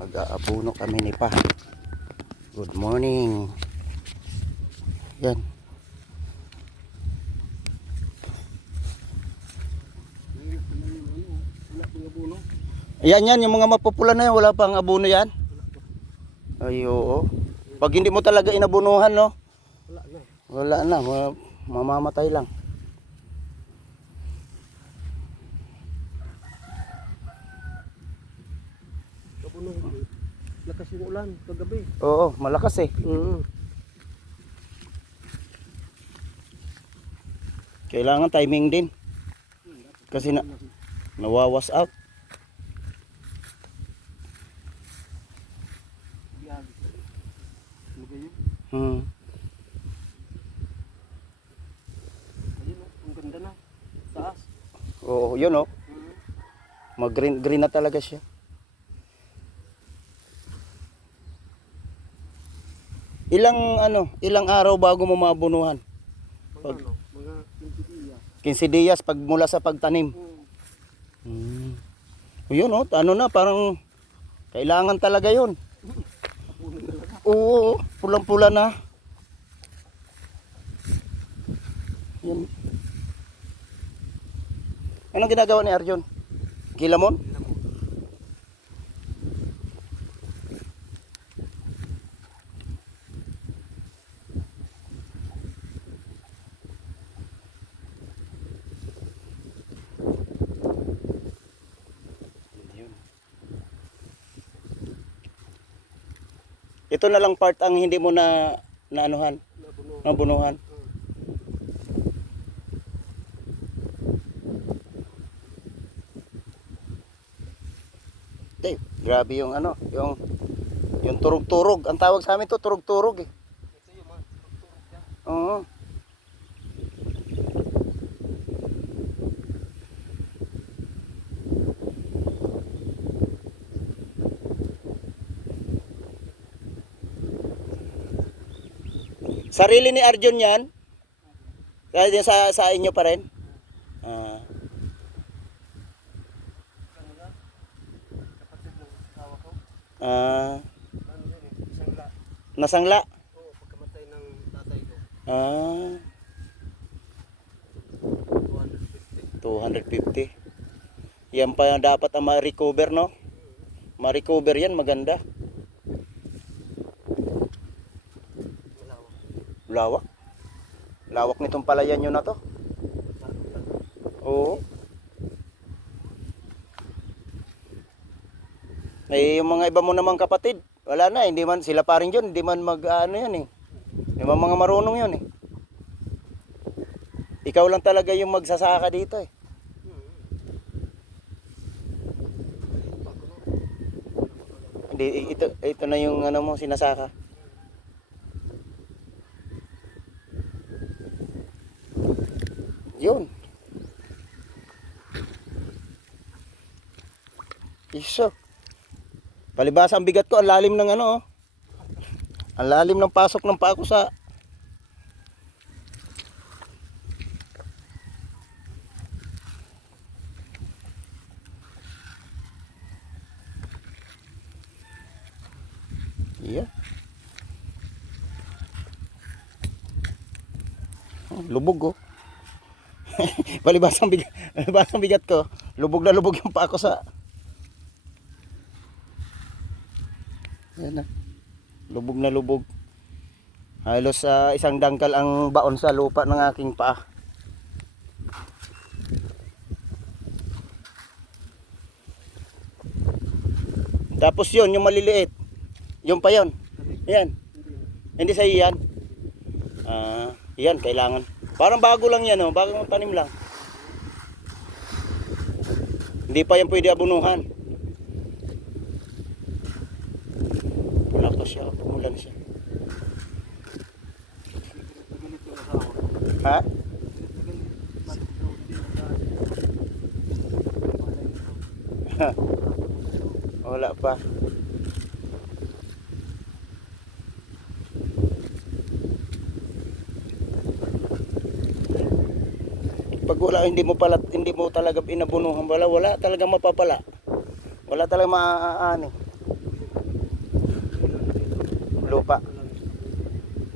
Mag-aapuno kami ni Pa. Good morning. Yan. Yan, yung mga mapupula na yan, wala pang abono yan. Ay, oo. Pag hindi mo talaga inabunuhan, no? Wala na, mamamatay lang. Lakas yung ulan kagabi. Oo, malakas eh. Kailangan timing din. Kasi nawawas out. Hmm. Ayun, ang ganda na. Taas. Oo, yun oh. Mag-green na talaga siya. Ilang araw bago mo mabunuhan? Mga 15 dias pag mula sa pagtanim. Yun oh, ano na, parang kailangan talaga yun. Oo, pulang-pula na. Yan. Anong ginagawa ni Arjun? Gilamon? Ito na lang part ang hindi mo naanuhan, nabunuhan. Grabe yung yung turog-turog. Ang tawag sa amin to, turog-turog eh. Oo. Sarili ni Arjun yan? Kahit yung sa inyo pa rin? Nasangla? Oo, pagkamatay ng tatay ko. 250. Yan pa yung dapat ang ma-recover, no? Ma-recover yan, maganda. Lawak. Lawak nitong palayan nyo na to. Oo. Eh, yung mga iba mo namang kapatid, wala na, hindi man sila pa rin yun, hindi man yan eh. Hindi man mga marunong yun eh. Ikaw lang talaga yung magsasaka dito eh. Hindi, ito na yung mo, sinasaka. Yun. Iso. Palibasa ang bigat ko, ang lalim ng oh. Ang lalim ng pasok ng paa ko sa yeah. Lubog oh. Palibasa ang bigat ko. Lubog na lubog yung paa ko sa. Yan na. Lubog na lubog. Halos isang dangkal ang baon sa lupa ng aking paa. Tapos yun, yung maliliit. Yung pa yun. Yan. Hindi sa iyan. Yan, kailangan. Parang bago lang yan oh. Bagong tanim lang. Hindi pa yan pwede abunuhan. Wala pa siya. Pumulan siya. Ha? Wala pa. Pag wala, hindi mo talaga inabunuhan, wala talaga mapapala. Wala talaga maaani. lupa. Wala na.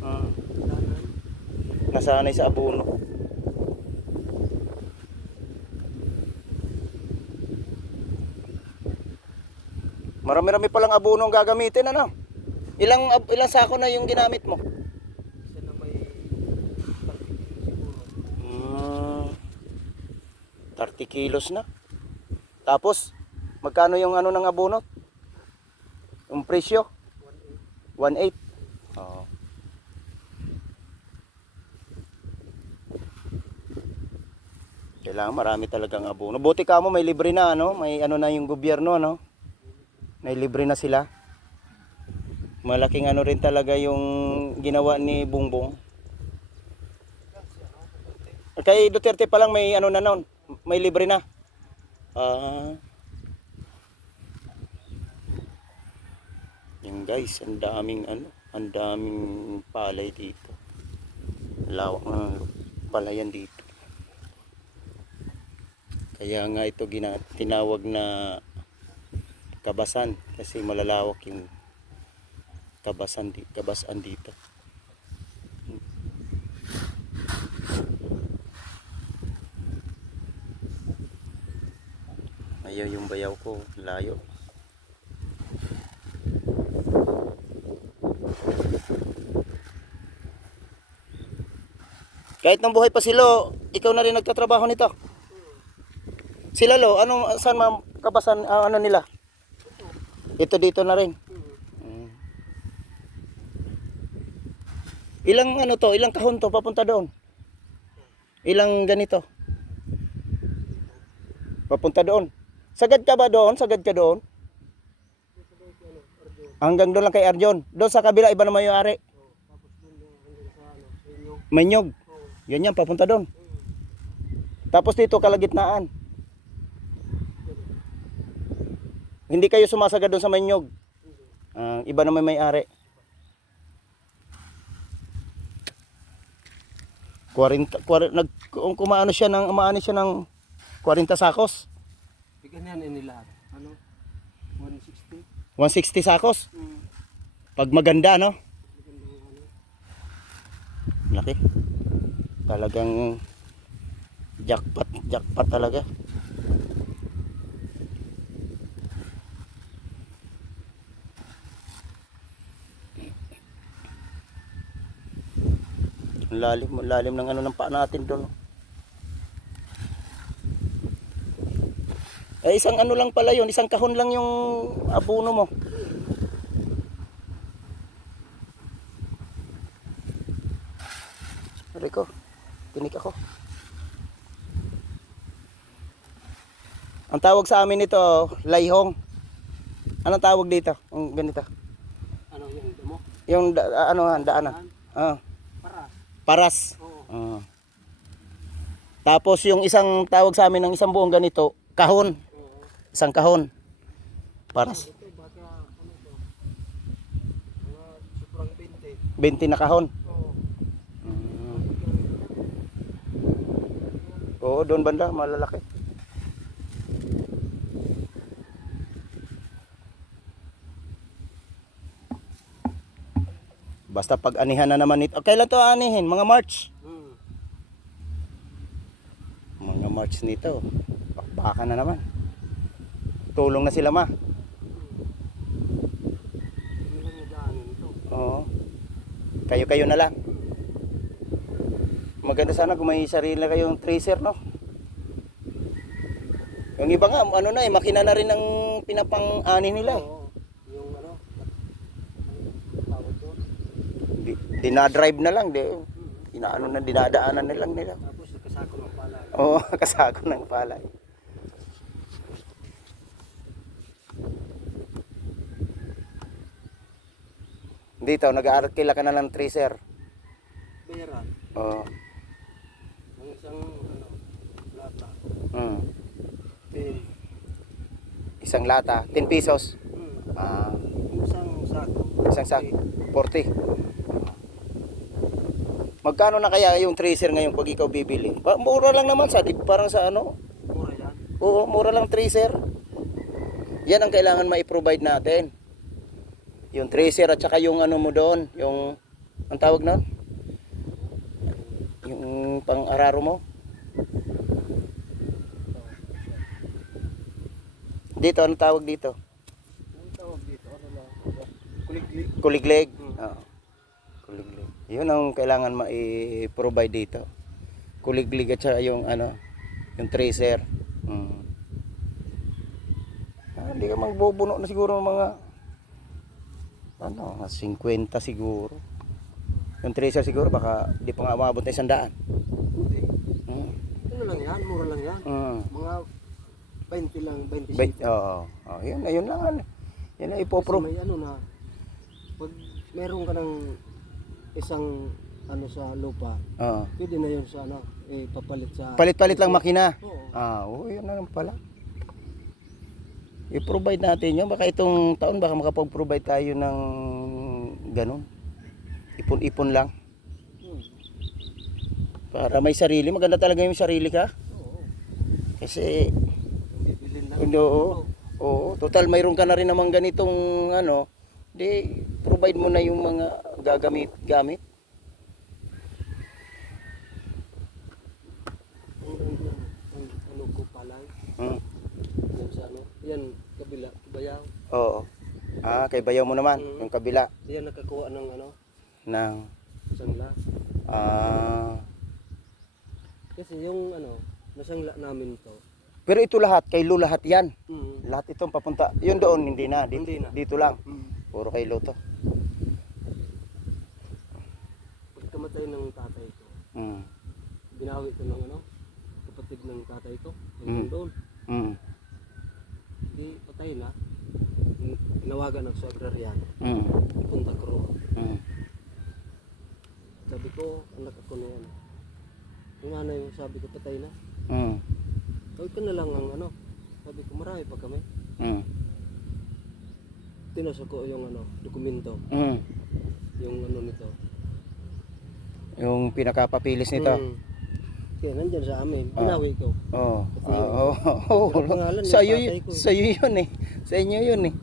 Mm. Wala na. Nasanay sa abono. Marami-rami palang abono ang gagamitin, ano? Ilang sako na yung ginamit mo? Isa na may 30 kilos na. Tapos, magkano yung ano ng abono? Yung presyo? 1.8. Oo. Kailangan marami talagang abono. Buti ka mo may libre na, ano? May ano na yung gobyerno, no? May libre na sila. Malaking ano rin talaga yung ginawa ni Bongbong. Kay Duterte pa lang may ano na noon, may libre na. Yung guys, ang daming ano, ang daming palay dito. Lawak ng palayan dito. Kaya nga ito tinawag na kabasan kasi malalawak yung kabasan dito. Ayaw yung bayaw ko, layo. Kahit nung buhay pa si Lo, ikaw na rin nagtatrabaho nito. Sila Lo, saan kabasan ano nila? Ito dito na rin. Ilang ano to, ilang kahon to papunta doon? Ilang ganito? Papunta doon. Sagad ka ba doon? Sagad ka doon? Hanggang doon lang kay Arjon. Doon sa kabila iba na may-ari. Tapos doon hanggang sa ano, sa inyo. Manyog. Yan papunta doon. Tapos dito kalagitnaan. Hindi kayo sumasagad doon sa Manyog. Iba na may-ari. 40 kumaano siya ng 40 sakos. Bigyan yan nila. Ano? 160. 160 sakos. Pag maganda, no? Magandang ano. Laki. Talagang jackpot talaga. Lalim ng ano ng paa natin doon. Isang ano lang pala yun, isang kahon lang yung abono mo. Rico, tinik ako. Ang tawag sa amin nito, layhong. Anong tawag dito? Ang ganito. Ano yung damo? Yung daanan. Para. Paras. Oo. Tapos yung isang tawag sa amin ng isang buong ganito, kahon. Isang kahon. Paras. Ito baka ano to? Mga sobrang 20 20. na kahon. Oo. Oo, doon banda, malalaki. Basta pag anihan na naman ito. Kailan to anihin? Mga March. Mga March nito. Baka na naman. Tulong na sila ma. Hindi lang nadaanan ito. Oo. Kayo na lang. Maganda sana kung may sarili na kayong tracer, no? Yung iba nga, ano na makina na rin ang pinapang-ani nila. Oo. Yung ano, tawag doon. Dinadrive na lang. Dinadaanan na lang nila. Tapos kasako ng pala. Oo, kasako ng palay. Dito, nag-aarkila ka na ng tracer. Bayaran. Oo. Ang isang ano, lata. Mm. Isang lata, 10 pesos. Yung isang sako. Isang sak, 40. Magkano na kaya yung tracer ngayon pag ikaw bibili? Mura lang naman parang sa ano? Mura yan. Oo, mura lang tracer. Yan ang kailangan ma-provide natin. Yung tracer at saka yung ano mo doon, yung ang tawag nun? Yung pang-araro mo. Dito, ano tawag dito? Ang tawag dito, ano na? Kuliglig. Kuliglig. Oo. Kuliglig. Yun ang kailangan ma-provide dito. Kuliglig at saka yung ano, yung tracer. Hindi ka magbubuno na siguro ng mga ano, mga 50 siguro. Yung tracer siguro baka di pa nga umabot na 100. Hindi. Mm. Ano lang yan, mura lang yan. Mm. Mga 20 lang, 20 Wait, oo. Oh, yun lang ano. Yun na Kasi ipopro. may ano na, pag meron ka ng isang ano sa lupa, Oo. pwede na yun sa ano, papalit sa... Palit-palit lang makina. Oo. Yun na lang pala. I-provide natin yun. Baka itong taon baka makapag-provide tayo ng ganun. Ipon-ipon lang. Hmm. Para may sarili. Maganda talaga yung sarili ka. Oo. Kasi, Bibilin lang. oo. Total, mayroon ka na rin namang ganitong ano. Di, provide mo na yung mga gamit. Ang ano ko palay. Hmm. Yan sa ano. Yan, kabila, bayaw. Oo. Kay bayaw mo naman. Mm. Yung kabila. Yan nakakuha ng ano, Ng, sangla. Kasi yung ano, nasangla namin to. pero ito lahat, kay Lo lahat yan. Mm. Lahat itong papunta. Yun doon, hindi na. Dito, Hindi na. dito lang. Mm. Puro kay Lo to. Pagkamatay ng tatay ko, Mm. binawi ko ng ano, kapatid ng tatay ko, Mm. yung doon. Mm. Di patay na. Tinawagan ng agrarian, Mm. punta ko roon. Mm. Sabi ko, anak ako na yan. Yung nanay mo, sabi ko, patay na. Mm. Tawag ka na lang ang ano. Sabi ko, marami pa kami. Mm. Tinasa ko yung ano, dokumento, Mm. yung ano nito. Yung pinakapapilis nito. Mm. Kaya nandyan sa amin, Ah. binawi ko. Oo. Kasi Oo. yung pangalan ng Sa iyo, tatay ko eh. sa iyo yun eh. Sa inyo yun eh.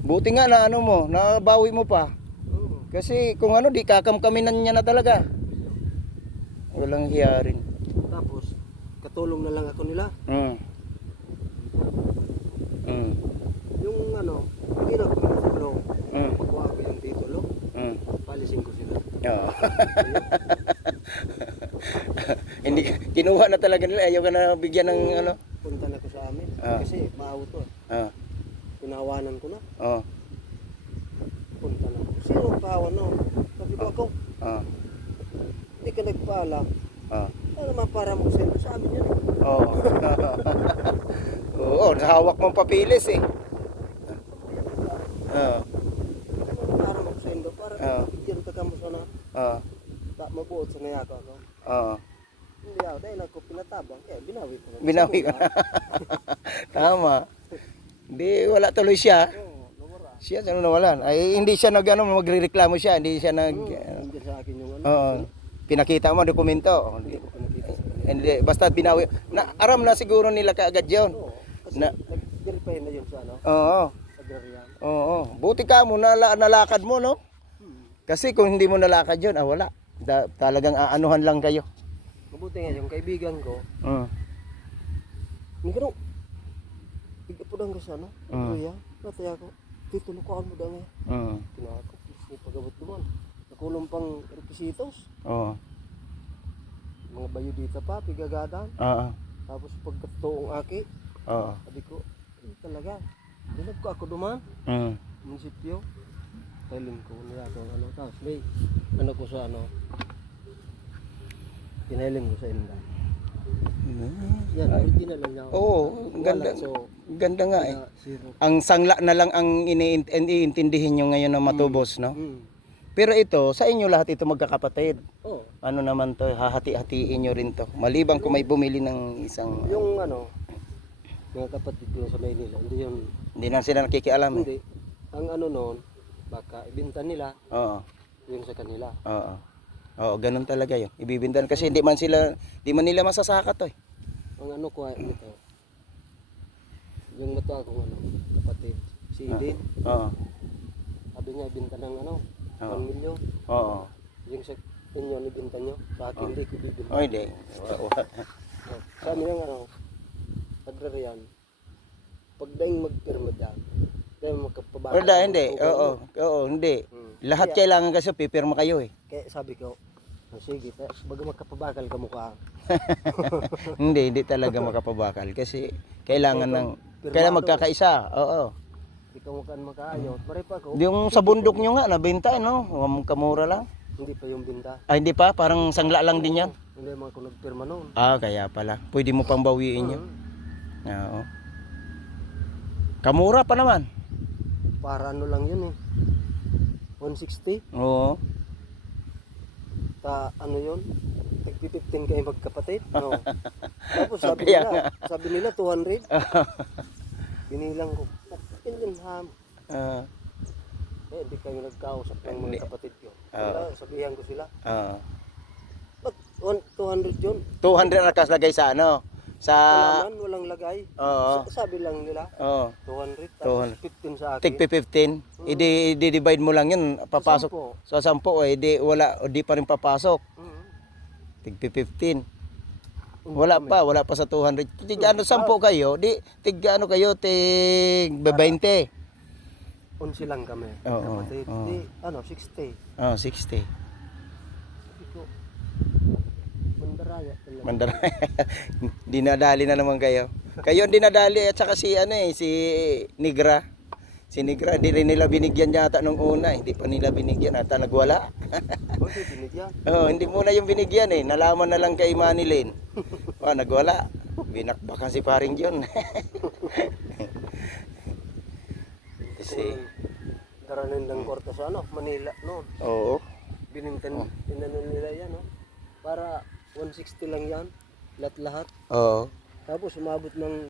Buti nga na ano mo, nabawi mo pa. Oo. Kasi kung ano, di kakamkaminan niya na talaga. Walang hiya rin. Tapos, katulong na lang ako nila. Mm. Mm. Yung ano, hirap ko na siguro, Mm. pagkuha ko yung titulo, Mm. palisin ko sila. Oo. Hindi kinuha na talaga nila, ayaw ka na bigyan ng ano. Punta na ko sa amin. Ah. Kasi maauto. Ah. Pinawanan ko na. Oh. Punta na ko. Sino pahawan no? Sabi ko ako, Ah. hindi ka nagpaalam. Ah. Ano naman para mo sendo sa amin yan eh. Oo. Oo, hawak mong papilis eh. Oo. Ano para mo sendo para Ah. bigyan ka kamo sana. Oo. Tak mabuot sa nayako ako. Oo. Hindi ako dahil ako pinatabang. Kaya binawi ko na. Binawi ko na. Tama. Di wala tuloy siya. Oo, nawara. Siya ano nawalan. Ay hindi siya nag ano, magrereklamo siya, hindi siya nag Nandiyan sa akin yung ano. Oo. Pinakita mo dokumento. Hindi ko pa nakita sa kanila. Hindi basta binawi. Na aram na siguro nila kaagad 'yon. Oo. Kasi Na- nag-verify na yun sa ano. Oo. Agrarian. Oo. Buti ka mo nalakad mo, no? Kasi kung hindi mo nalakad 'yon, wala. Talagang aanuhan lang kayo. Mabuti nga yung kaibigan ko. Hindi ko igapudang ka sa ano. Agrarian. Nataya ko. Titulo ko mo daw ngayon. Kinako. May pagabot naman. Nakulong pang requisitos. Oo. Mga bayudita pa, pigagadan. Oo. Tapos pagkatuong aki, Oo. sabi ko, talaga. Dinag ko ako duman. Munisipyo. Tailing ko niya ako ano. Tapos may ano ko sa ano. Pinailing ko sa inda. Yan, original lang niya. Oo, ganda. So, Ganda nga eh. zero. Ang sangla na lang ang iniintindihin nyo ngayon ng matubos, no? Hmm. Pero ito, sa inyo lahat ito magkakapatid. Oh, Ano naman to, hahati-hatiin nyo rin to. Maliban kung may bumili ng isang... yung ano, mga kapatid ko sa Maynila, hindi yun, Hindi na sila nakikialam eh. hindi. Ang ano noon, baka ibinta nila, Oo, yung sa kanila. oo. Oo, ganun talaga yun. Ibibintan kasi hindi man nila masasaka to eh. Ang ano ko ay ito, yung mato akong ano, kapatid, si Edin, Oo, sabi sabi niya, ibenta ng ano, Oo. 1 million. Oo. Yung sa inyo, ibenta nyo. Sa akin, hindi ko bibenta. Oh, hindi. Sabi niya, ano, agrarian, pag daing magpirma dyan, dahil magkapabagal. Wala, hindi. Oo. Oo, hindi. Lahat kailangan kasi pipirma kayo eh. Kaya sabi ko, oh, sige, baga magkapabagal ka mukha. Hindi talaga makapabakal kasi kailangan kailangan magkakaisa. Oo. Hindi ka mukhang makaayot. Maray pa ako. Yung sa bundok nyo nga, nabenta, no? Kamura lang. Hindi pa yung binta. Ah, hindi pa? Parang sangla lang din yan. Hindi man ako nagpirma noon. Ah, kaya pala. Pwede mo pang bawiin yun. Oo. Kamura pa naman. Para ano lang yun eh. 160. Oo. Ano yun? Tag-15 kayo magkapatid. No. Tapos Kaya sabi nila 200. Binilang ko. Yun ham. Ah, Hindi kayo nagkausap ng Hindi. mga kapatid ko. Wala, sabihan ko sila. ah. Ba't 200 yun? 200 na kaslagay sa ano? Sa Wala man, walang lagay. Oo. Sabi lang nila, Oo. 200. Tapos 15 sa akin. Tig 15. I-divide mo lang 'yun, papasok sa 10 di wala di pa rin papasok. Tig 15. Wala pa sa 200. Tig ano 10 kayo, di tig ano kayo, tig 20. 11 lang kami. Oo, Kapatid. oo. Di, 60. Oh, 60. Sabi ko, mandaraya talaga. Mandara. Dinadali na naman kayo. Kayo ang dinadali at saka si ano si Negra. Si Negra, hindi rin nila binigyan yata nung una. Hindi pa nila binigyan. Ata nagwala. Okay, binigyan. Oh, hindi muna yung binigyan eh. Nalaman na lang kay Manilyn. Oh, nagwala. Binakbakan si paring John. Kasi, Daranin ng korta sa Manila noon. oo. Binintan nila yan, no? Para 160 lang yan. Lahat-lahat. Oo. Tapos umabot ng